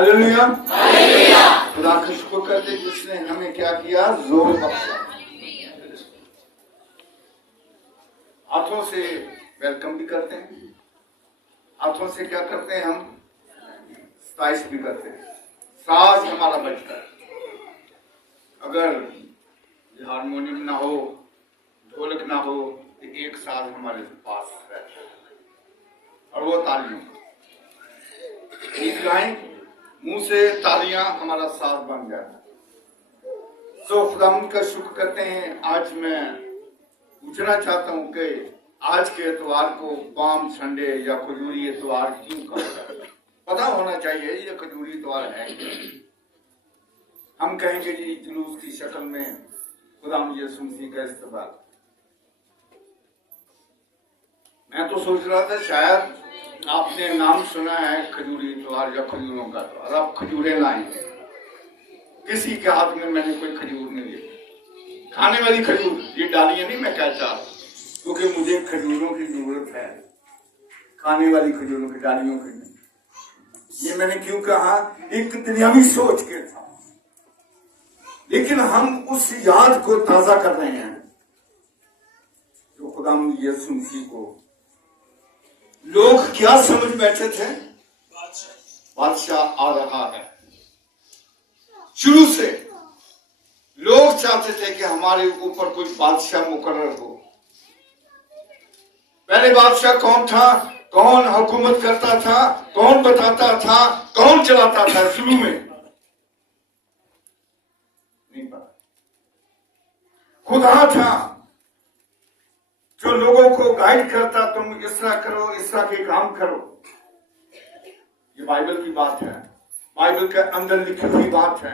Hallelujah. खुदा का शुक्र करते जिसने हमें क्या किया, जोर बख्शा। हाथों से वेलकम भी करते हैं, हाथों से क्या करते हैं, हम स्ताइश भी करते हैं। साज हमारा बजता है। अगर हारमोनियम ना हो, ढोलक ना हो, तो एक साज हमारे पास रहता है और वो तालियों। गीत गाएं, मुंह से तालियां हमारा साथ बन जाता है। तो खुदावंद का शुक्र करते हैं। आज मैं पूछना चाहता हूं कि आज के एतवार को पाम संडे या खजूरी एतवार क्यों कहा जाता है? पता होना चाहिए ये खजूरी एतवार है। हम कहेंगे जी जुलूस की शक्ल में खुदावंद यीशु मसीह का इस्तेमाल। मैं तो सोच रहा था शायद आपने नाम सुना है खजूरी इतवार या खजूरों का इतवार, आप खजूरें लाएंगे। किसी के हाथ में मैंने कोई खजूर नहीं ली, खाने वाली खजूर, ये डालियां नहीं मैं कहता, क्योंकि मुझे खजूरों की जरूरत है, खाने वाली खजूरों की डालियों की नहीं। ये मैंने क्यों कहा, एक दुनियावी सोच के था, लेकिन हम उस याद को ताजा कर रहे हैं जो खुदावंद यीशु मसीह को लोग क्या समझ बैठे थे, बादशाह आ रहा है। शुरू से लोग चाहते थे कि हमारे ऊपर कोई बादशाह मुकर्रर हो। पहले बादशाह कौन था, कौन हुकूमत करता था, कौन बताता था, कौन चलाता था, शुरू में नहीं पता। खुदा था जो लोगों को गाइड करता, तुम इस तरह करो, इस तरह के काम करो। ये बाइबल की बात है, बाइबल के अंदर लिखी हुई बात है।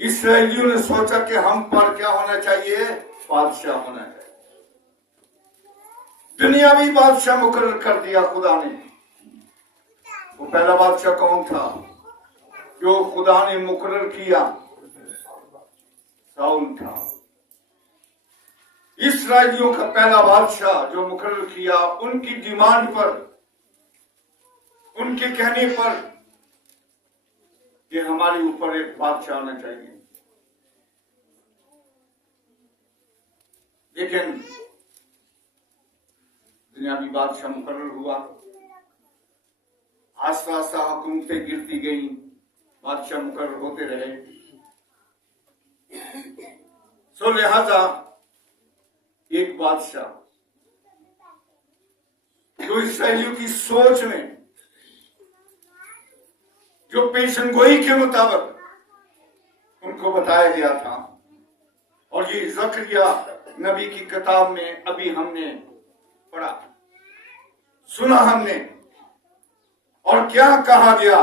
इस्राएलियों ने सोचा कि हम पर क्या होना चाहिए, बादशाह होना चाहिए। दुनियावी बादशाह मुकर्रर कर दिया खुदा ने। वो पहला बादशाह कौन था जो खुदा ने मुकर्रर किया, शाऊल था। इस्राएलियों का पहला बादशाह जो मुकर्रर किया, उनकी डिमांड पर, उनके कहने पर कि हमारे ऊपर एक बादशाह आना चाहिए। लेकिन दुनियावी बादशाह मुकर्रर हुआ, आस्ता आस्ता हुकूमतें गिरती गई, बादशाह मुकर्रर होते रहे। सो लिहाजा एक बादशाह जो इस्राएलियों की सोच में, जो पेशनगोई के मुताबिक उनको बताया गया था, और ये ज़करिया नबी की किताब में अभी हमने पढ़ा, सुना हमने, और क्या कहा गया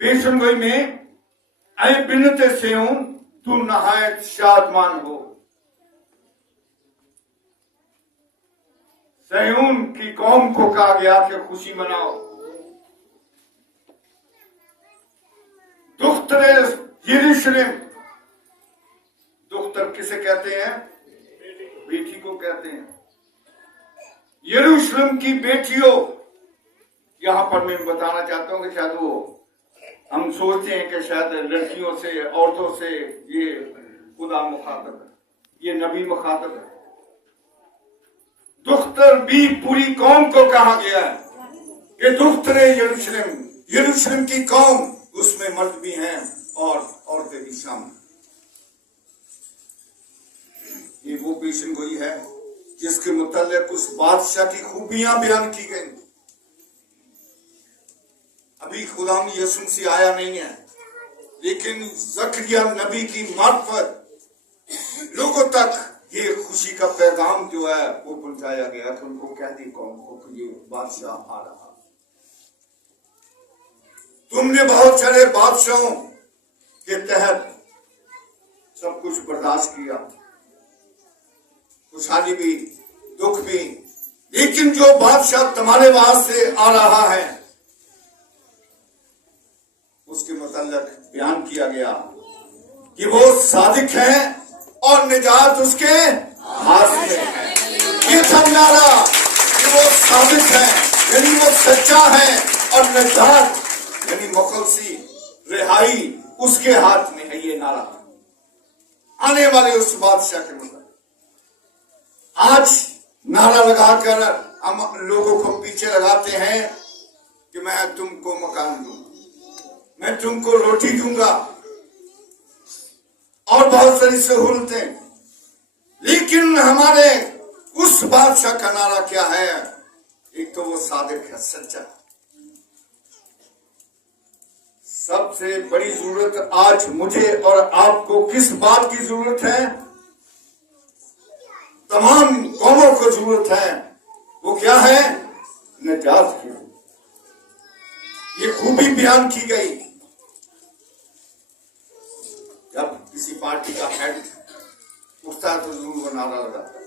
पेशनगोई में, ऐ बिन्नते सिय्योन तू नहायत शादमान हो। सिय्योन की कौम को कहा गया कि खुशी मनाओ। दुख्तरे यरूशलेम, दुख्तर किसे कहते हैं, बेटी को कहते हैं। यरूशलेम की बेटियों, यहां पर मैं बताना चाहता हूं कि शायद वो, हम सोचते हैं कि शायद लड़कियों से, औरतों से ये खुदा मुखातब है, ये नबी मुखातब है। दुख्तर भी पूरी कौम को कहा गया है कि दुख्तरे यरूशलेम, यरूशलेम की कौम, उसमें मर्द भी हैं और औरतें भी शामिल। ये वो पेशनगोई है जिसके मुताल्लिक उस बादशाह की खूबियां बयान की गई। अभी खुदावंद यीशु मसीह आया नहीं है, लेकिन ज़करिया नबी की मार्फत लोगों तक ये खुशी का पैगाम जो है वो पहुंचाया गया कि उनको कह दी कौम को कि ये बादशाह आ रहा। तुमने बहुत सारे बादशाहों के तहत सब कुछ बर्दाश्त किया, खुशहाली भी, दुख भी, लेकिन जो बादशाह तुम्हारे वास्ते आ रहा है उसके मुताल्लिक बयान किया गया कि वो सादिक है और निजात उसके हाथ में है। ये था नारा कि वो सादिक है, यानी वो सच्चा है और निजात यानी मुखलसी रिहाई उसके हाथ में है। ये नारा आने वाले उस बादशाह के मतलब आज नारा लगाकर हम लोगों को पीछे लगाते हैं कि मैं तुमको मकान दूंगा, मैं तुमको रोटी दूंगा और बहुत सारी सहूलतें। लेकिन हमारे उस बादशाह का नारा क्या है? एक तो वो सादिक है, सच्चा। सबसे बड़ी जरूरत आज मुझे और आपको किस बात की जरूरत है? तमाम कौमों को जरूरत है। वो क्या है? निजात की। ये खूबी बयान की गई जब किसी पार्टी का हेड उठता है तो जरूर वो नारा लगाता है,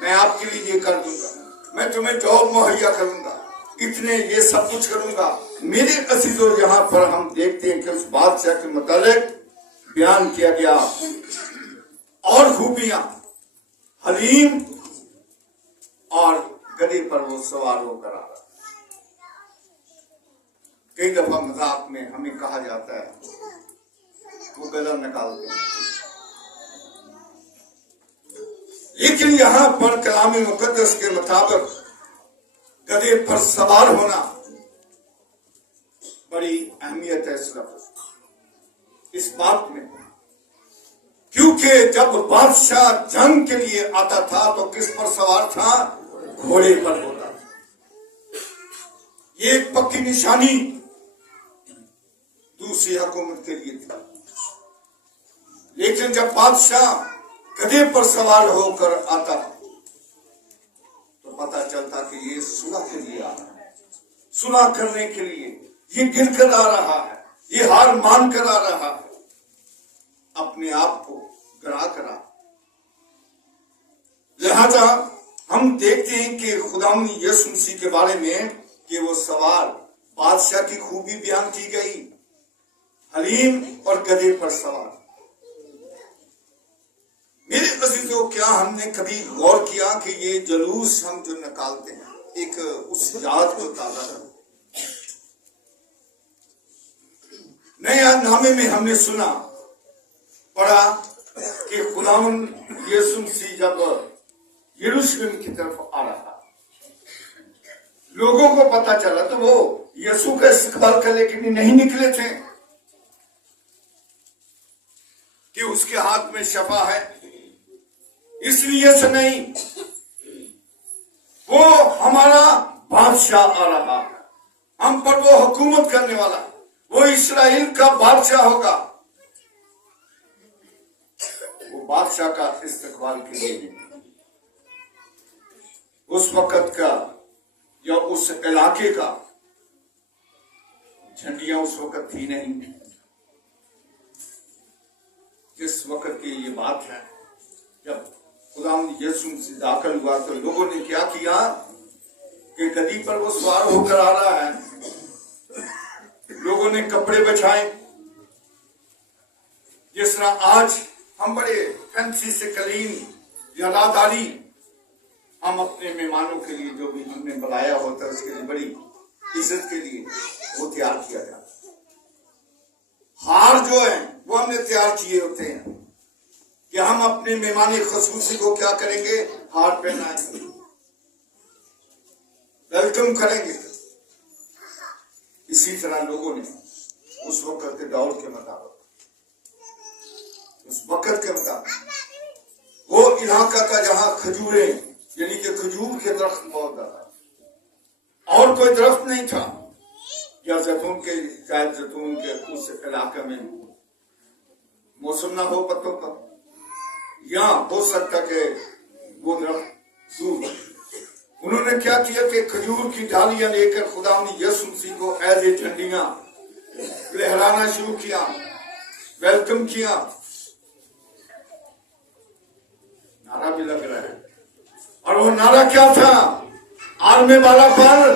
मैं आपके लिए ये कर दूंगा, मैं तुम्हें जॉब मुहैया करूंगा, इतने ये सब कुछ करूंगा। मेरे अजीजों, यहाँ पर हम देखते हैं कि उस बादशाह के मुतालिक बयान किया गया और खूबियां, हलीम और गधे पर वो सवार होकर आ रहा। कई दफा मजाक में हमें कहा जाता है वो गला निकालते हैं, लेकिन यहां पर कलाम मुकद्दस के मुताबिक गधे पर सवार होना बड़ी अहमियत है इस लफ्ज इस बात में, क्योंकि जब बादशाह जंग के लिए आता था तो किस पर सवार था? घोड़े पर होता था। ये एक पक्की निशानी दूसरी हुकूमत के लिए थी। लेकिन जब बादशाह गधे पर सवार होकर आता तो पता चलता कि ये सुलह के लिए आ रहा है, सुलह करने के लिए ये गिर कर आ रहा है, ये हार मान कर आ रहा है, अपने आप को गिरा कर आ। लिहाजा हम देखते हैं कि खुदावंद यीशु मसीह के बारे में कि वो सवार बादशाह की खूबी बयान की गई, हलीम और गधे पर सवार। मेरे अजीजों, क्या हमने कभी गौर किया कि ये जुलूस हम जो निकालते हैं एक उस याद को ताजा कर। नया नामे में हमने सुना पढ़ा कि खुदावंद यीशु मसीह जब यरूशलेम की तरफ आ रहा, लोगों को पता चला तो वो यीशु का इस्तकबाल करने के लिए नहीं निकले थे कि उसके हाथ में शफा है, इसलिए से नहीं, वो हमारा बादशाह आ रहा है, हम पर वो हुकूमत करने वाला, वो इस्राएल का बादशाह होगा। वो बादशाह का इस्तकबाल के लिए उस वक्त का या उस इलाके का झंडियां उस वक्त थी नहीं। जिस वक्त की ये बात है, जब खुदावंद यीशु मसीह दाखिल हुआ तो लोगों ने क्या किया कि गधी पर वो सवार होकर आ रहा है, लोगों ने कपड़े बिछाए। जिस तरह आज हम बड़े फैंसी से कलीन यादादारी हम अपने मेहमानों के लिए जो भी हमने बुलाया होता है उसके लिए बड़ी इज्जत के लिए वो तैयार किया जाता है। हार जो है वो हमने तैयार किए होते हैं कि हम अपने मेहमान खसूसी को क्या करेंगे? हार पहनाएंगे, वेलकम करेंगे। इसी तरह लोगों ने उस वक्त के दौर के मुताबिक, उस वक्त के मुताबिक वो इलाका था जहां खजूरें यानी कि खजूर के दरख्त बहुत ज्यादा और कोई दरख्त नहीं था, या जैतून के, शायद जैतून के उस इलाके में मौसम ना हो पत्तों का, या हो सकता कि वो दरख्त दूर। उन्होंने क्या किया कि खजूर की डालियां लेकर खुदावंद यीशु मसीह को एज ए झंडियां लहराना शुरू किया, वेलकम किया। नारा भी लग रहा है, और वो नारा क्या था? आर्मे वाला पर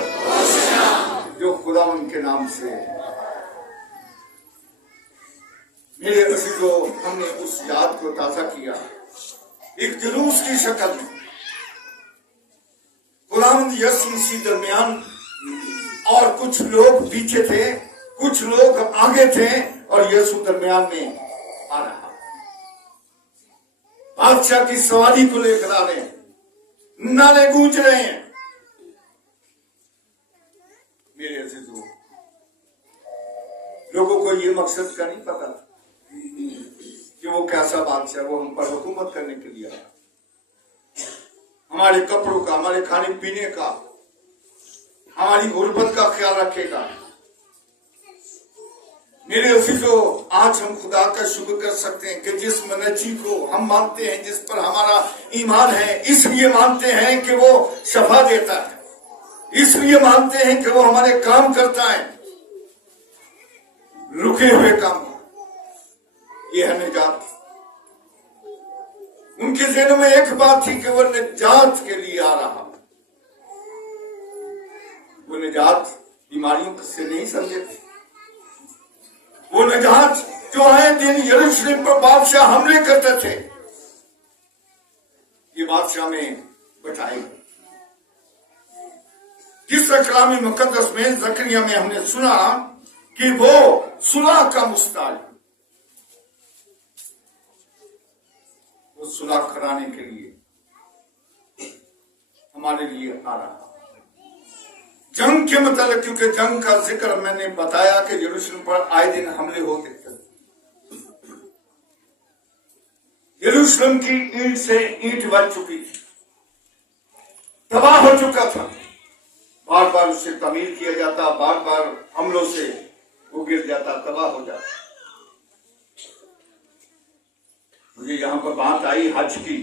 जो खुदावंद के नाम से। मेरे अजीजों, हमने उस याद को ताजा किया एक जुलूस की शक्ल में। खुदावंद यीशु मसीह दरमियान और कुछ लोग पीछे थे, कुछ लोग आगे थे और यीशु दरमियान में आ रहा। बादशाह की सवारी को लेकर आ रहे हैं, नारे गूंज रहे हैं। मेरे अजीजों, लोगों को ये मकसद का नहीं पता कि वो कैसा बादशाह, वो हम पर हुकूमत करने के लिए आया, हमारे कपड़ों का, हमारे खाने पीने का, हमारी गुर्बत का ख्याल रखेगा। मेरे अजीजों, आज हम खुदा का शुक्र कर सकते हैं कि जिस मनजी को हम मानते हैं, जिस पर हमारा ईमान है, इसलिए मानते हैं कि वो शफा देता है, इसलिए मानते हैं कि वो हमारे काम करता है, रुके हुए काम। ये है निजात। उनके ज़हन में एक बात थी कि वो निजात के लिए आ रहा। वो निजात बीमारियों से नहीं समझे थे। वो निजात जो आए दिन यरूशलेम पर बादशाह हमले करते थे, ये बादशाह में बैठाएगा। तीसरा कलामी मुकद्दस में जकरिया में हमने सुना कि वो सुलह का मुस्ताज, वो सुलह कराने के लिए हमारे लिए आ रहा। जंग के मतलब, क्योंकि जंग का जिक्र मैंने बताया कि यरूशलेम पर आए दिन हमले होते थे। यरूशलेम की ईंट से ईंट बच चुकी थी, तबाह हो चुका था, बार बार उसे तमीर किया जाता, बार बार हमलों से वो गिर जाता, तबाह हो जाता। मुझे यहां पर बात आई हज की।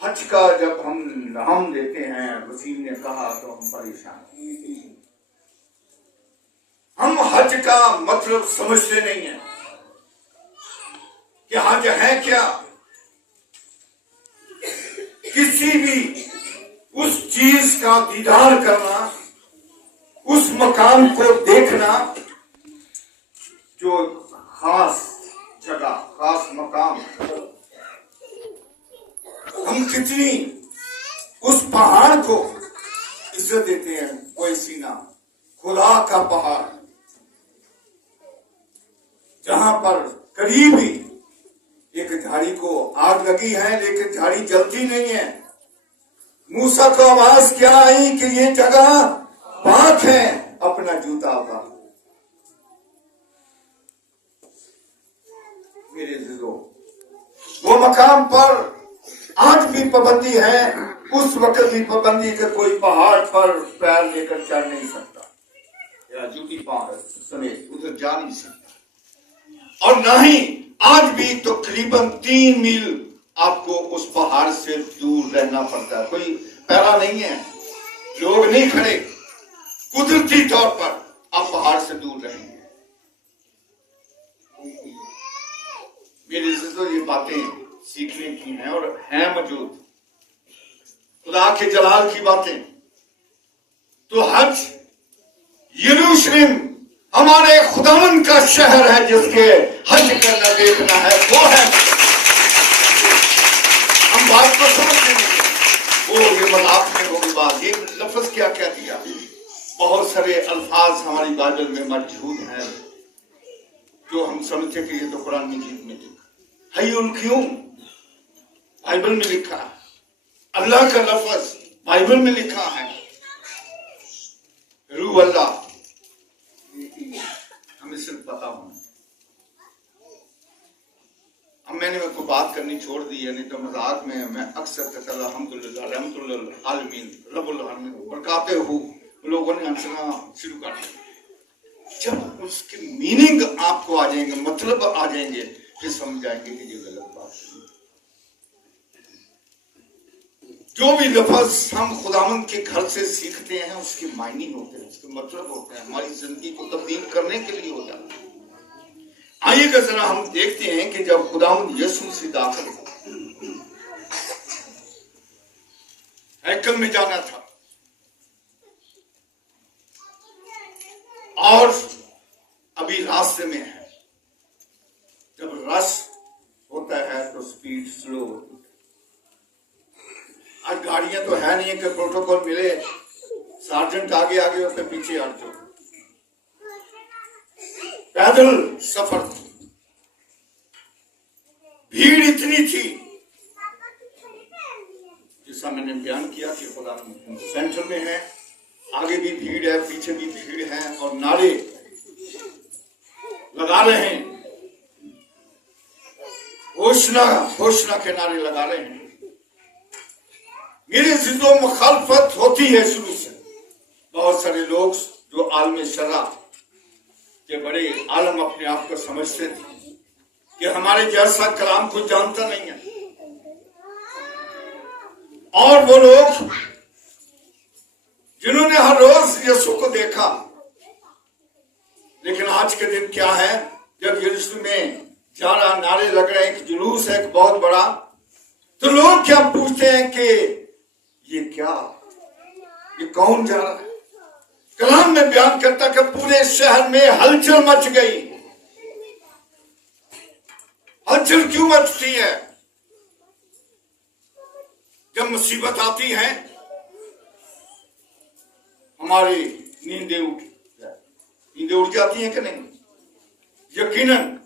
हज का जब हम देते हैं, वसीम ने कहा, तो हम परेशान। हम हज का मतलब समझते नहीं है कि हज है क्या। किसी भी उस चीज का दीदार करना, उस मकाम को देखना जो खास जगह, खास मकाम, हम कितनी उस पहाड़ को इज्जत देते हैं। कोई सीना, खुदा का पहाड़, जहां पर करीब ही एक झाड़ी को आग लगी है, लेकिन झाड़ी जलती नहीं है। मूसा को आवाज क्या आई कि ये जगह पाक है, अपना जूता उतार। मेरे अजीजों, वो मकाम पर आज भी पाबंदी है, उस वक्त भी पाबंदी कि कोई पहाड़ पर पैर लेकर चढ़ नहीं सकता, या जूती पहाड़ समेत उधर जा नहीं सकता। और ना ही आज भी तो करीबन 3 मील आपको उस पहाड़ से दूर रहना पड़ता है। कोई पैरा नहीं है, लोग नहीं खड़े, कुदरती तौर पर आप पहाड़ से दूर रहेंगे। मेरे से तो ये बातें सीखने की हैं और हैं मौजूद, खुदा के जलाल की बातें। तो हज, यरूशलेम हमारे खुदावन का शहर है, जिसके हज करना देखना है, वो है। हम बात को समझते नहीं। वो ये मजाक में होगी बात, ये लफ्ज क्या क्या दिया। बहुत सारे अल्फाज हमारी बाइबल में मौजूद हैं जो हम समझते कि ये तो कुरान मजीद में लिखा है। क्यों बाइबल में लिखा है, अल्लाह का लफ्ज बाइबल में लिखा है, रू अल्लाह, हमें सिर्फ पता होना। अब मैंने मेरे को बात करनी छोड़ दी है, नहीं तो मजाक में मैं अक्सर कहता अल्हम्दुलिल्लाह आलमीन रब्बुल आलमीन बरकाते हो, लोगों ने हंसना शुरू कर दिया। जब उसके मीनिंग आपको आ जाएंगे, मतलब आ जाएंगे, फिर समझ जाएंगे कि ये गलत बात है। जो भी लफ्ज हम खुदावंद के घर से सीखते हैं, उसके मायने होते हैं, उसके मतलब होते हैं, हमारी जिंदगी को तब्दील करने के लिए होता है। आइएगा जरा हम देखते हैं कि जब खुदावंद यीशु से दाखिल हैकल में जाना था और अभी रास्ते में है, जब रश होता है तो स्पीड स्लो होती है। आज गाड़ियां तो है नहीं कि प्रोटोकॉल मिले सार्जेंट आगे आगे और पीछे हट जाओ। पैदल सफर, भीड़ इतनी थी, जैसा मैंने बयान किया कि खुदा सेंटर में है, आगे भी भीड़ है, पीछे भी भीड़ है, और नारे लगा रहे हैं, घोषणा के नारे लगा रहे हैं। मेरे जिद्दों मुखालफत होती है शुरू से। बहुत सारे लोग जो आलम शरा के बड़े आलम अपने आप को समझते थे कि हमारे जैसा कलाम को जानता नहीं है, और वो लोग जिन्होंने हर रोज यीशु को देखा, लेकिन आज के दिन क्या है, जब यीशु में जा रहा, नारे लग रहे हैं, एक जुलूस है एक बहुत बड़ा, तो लोग क्या पूछते हैं कि ये क्या, ये कौन जा रहा है। कलाम में बयान करता कि पूरे शहर में हलचल मच गई। हलचल क्यों मचती है? जब मुसीबत आती है हमारी नींदें उठ जाती हैं कि नहीं? यकीनन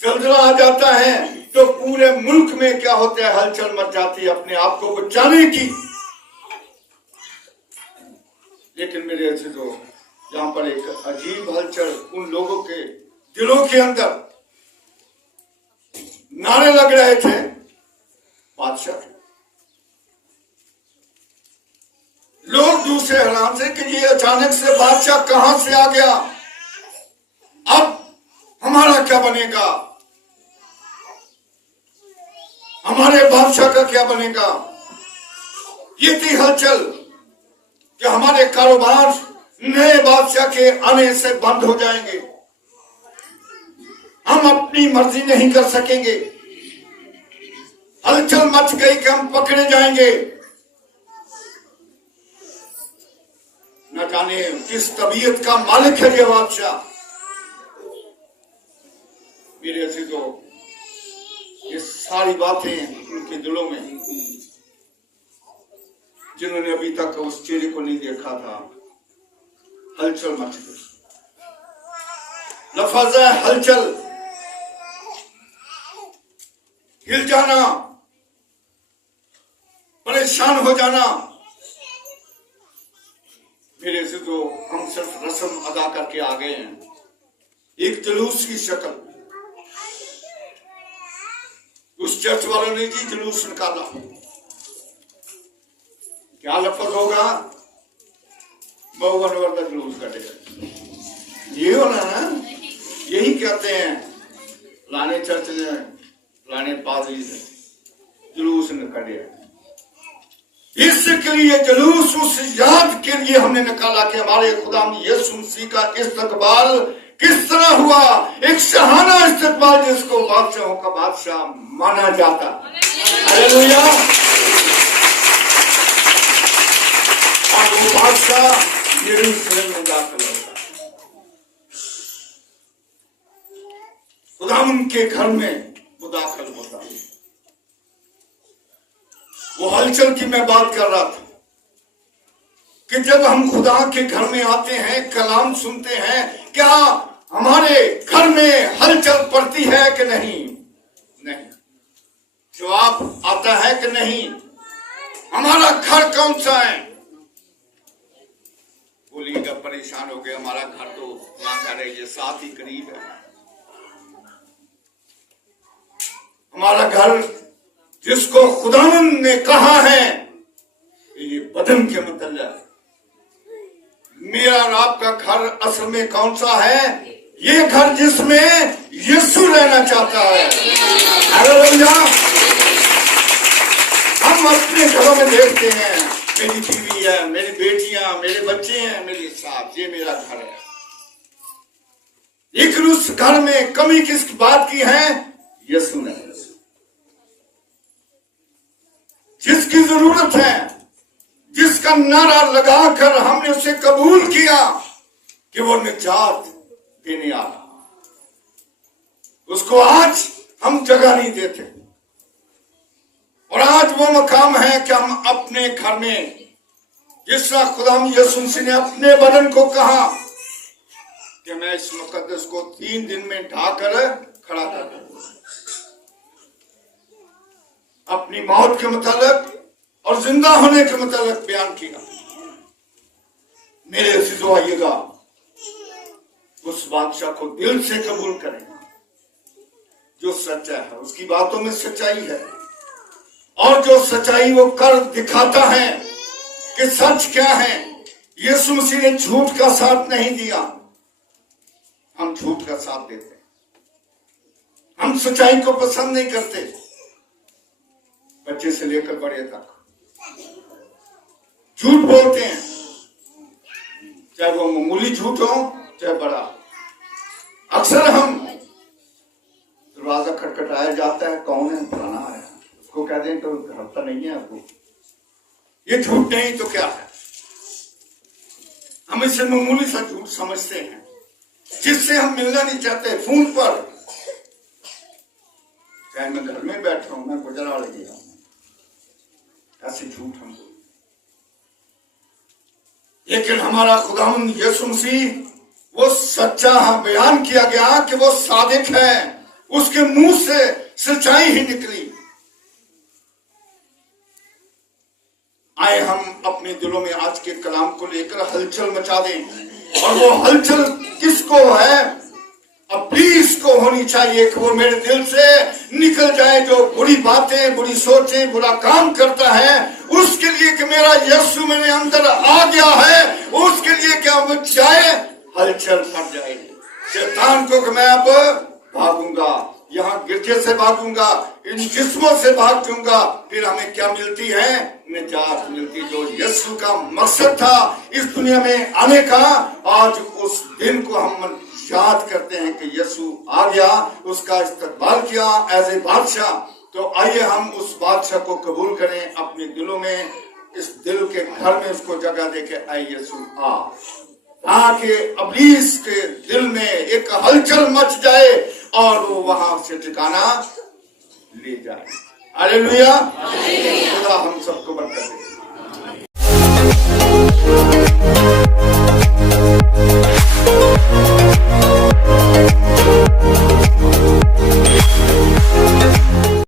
जलजला आ जाता है तो पूरे मुल्क में क्या होता है, हलचल मच जाती है अपने आप को बचाने की। लेकिन मेरे अजीजों, यहां पर एक अजीब हलचल उन लोगों के दिलों के अंदर, नारे लग रहे थे बादशाह। लोग दूसरे हैरान थे कि ये अचानक से बादशाह कहां से आ गया, अब हमारा क्या बनेगा, हमारे बादशाह का क्या बनेगा। ये थी हलचल कि हमारे कारोबार नए बादशाह के आने से बंद हो जाएंगे, हम अपनी मर्जी नहीं कर सकेंगे। हलचल मच गई कि हम पकड़े जाएंगे। न जाने किस तबीयत का मालिक है ये बादशाह। मेरे अजीजों, ये सारी बातें उनके दिलों में, जिन्होंने अभी तक उस चेहरे को नहीं देखा था, हलचल मच गई। लफ्ज़ है हलचल, हिल जाना, परेशान हो जाना। मेरे से तो हम सिर्फ रस्म अदा करके आ गए हैं, एक जुलूस की शक्ल। उस चर्च वालों ने जी जुलूस निकाला, क्या लफ्ज होगा, बहुवन वर्ग जुलूस कटेगा। ये होना ना, यही कहते हैं लाने चर्च ने, लाने पादरी ने जुलूस निकाले। इसके लिए जुलूस उस याद के लिए हमने निकाला कि हमारे खुदा यीशु मसीह का इस्तकबाल किस तरह हुआ, एक शहाना इस्तकबाल जिसको बादशाहों का बादशाह माना जाता। हालेलुया। और वो बादशाह यरूशलेम में दाखिल होता, खुदा उनके घर में वो दाखिल होता। वो हलचल की मैं बात कर रहा था कि जब हम खुदा के घर में आते हैं, कलाम सुनते हैं, क्या हमारे घर में हलचल पड़ती है कि नहीं? नहीं। जवाब आता है कि नहीं? हमारा घर कौन सा है? बोलिएगा परेशान हो गए, हमारा घर तो यहाँ घर है, ये साथ ही करीब है। हमारा घर जिसको खुदावंद ने कहा है, ये बदन के मतलब, मेरा और आपका घर असल में कौन सा है? ये घर जिसमें यीशु रहना चाहता है। हालेलुया। हम अपने घरों में देखते हैं, मेरी बीवी है, मेरी बेटियां, मेरे बच्चे हैं मेरे साथ, ये मेरा घर है। लेकिन उस घर में कमी किस बात की है? यीशु ने। जिसकी जरूरत है, जिसका नारा लगाकर हमने उसे कबूल किया कि वो निजात देने आ रहा, उसको आज हम जगह नहीं देते। और आज वो मकाम है कि हम अपने घर में जिस तरह खुदाम यीशु मसीह ने अपने बदन को कहा कि मैं इस मुकद्दस को 3 दिन में ढाकर खड़ा कर दूं, अपनी मौत के मुताबिक और जिंदा होने के मुताबिक बयान किया। मेरे अजीजों, आइएगा उस बादशाह को दिल से कबूल करें जो सच्चा है, उसकी बातों में सच्चाई है, और जो सच्चाई वो कर दिखाता है कि सच क्या है। यीशु मसीह ने झूठ का साथ नहीं दिया, हम झूठ का साथ देते हैं। हम सच्चाई को पसंद नहीं करते, बच्चे से लेकर बड़े तक झूठ बोलते हैं, चाहे वो मामूली झूठ हो चाहे बड़ा। अक्सर हम दरवाजा खटखटाया जाता है, कौन है, फलाना है, उसको कह दें तो हफ्ता नहीं है आपको, ये झूठ नहीं तो क्या है। हम इसे मामूली सा झूठ समझते हैं जिससे हम मिलना नहीं चाहते। फोन पर चाहे मैं घर में बैठ रहा हूं, मैं गुजरा लगी हूं, ऐसे झूठ हम। लेकिन हमारा खुदावंद यीशु मसीह वो सच्चा बयान किया गया कि वो सादिक है, उसके मुंह से सच्चाई ही निकली। आए हम अपने दिलों में आज के कलाम को लेकर हलचल मचा दें, और वो हलचल किसको है? इब्लीस को होनी चाहिए कि वो मेरे दिल से निकल जाए। जो बुरी बातें, बुरी सोचें, बुरा काम करता है, उसके लिए कि मेरा यीशु मेरे अंदर आ गया है, उसके लिए क्या वो जाए, हलचल पड़ जाएगी। शैतान को कि मैं अब भागूंगा, यहाँ गिरजे से भागूंगा, इन जिस्मों से भाग जाऊंगा, फिर हमें क्या मिलती है? निजात मिलती, जो यीशु का मकसद था इस दुनिया में आने का। आज उस दिन को हम याद करते हैं कि यीशु आ गया, उसका इस्तकबाल किया एज ए बादशाह। तो आइए हम उस बादशाह को कबूल करें अपने दिलों में, इस दिल के घर में उसको जगह देके आए यीशु आ, ताकि इब्लीस के दिल में एक हलचल मच जाए और वो वहां से ठिकाना ले जाए। हालेलुया। खुदा हम सबको बरकत दे।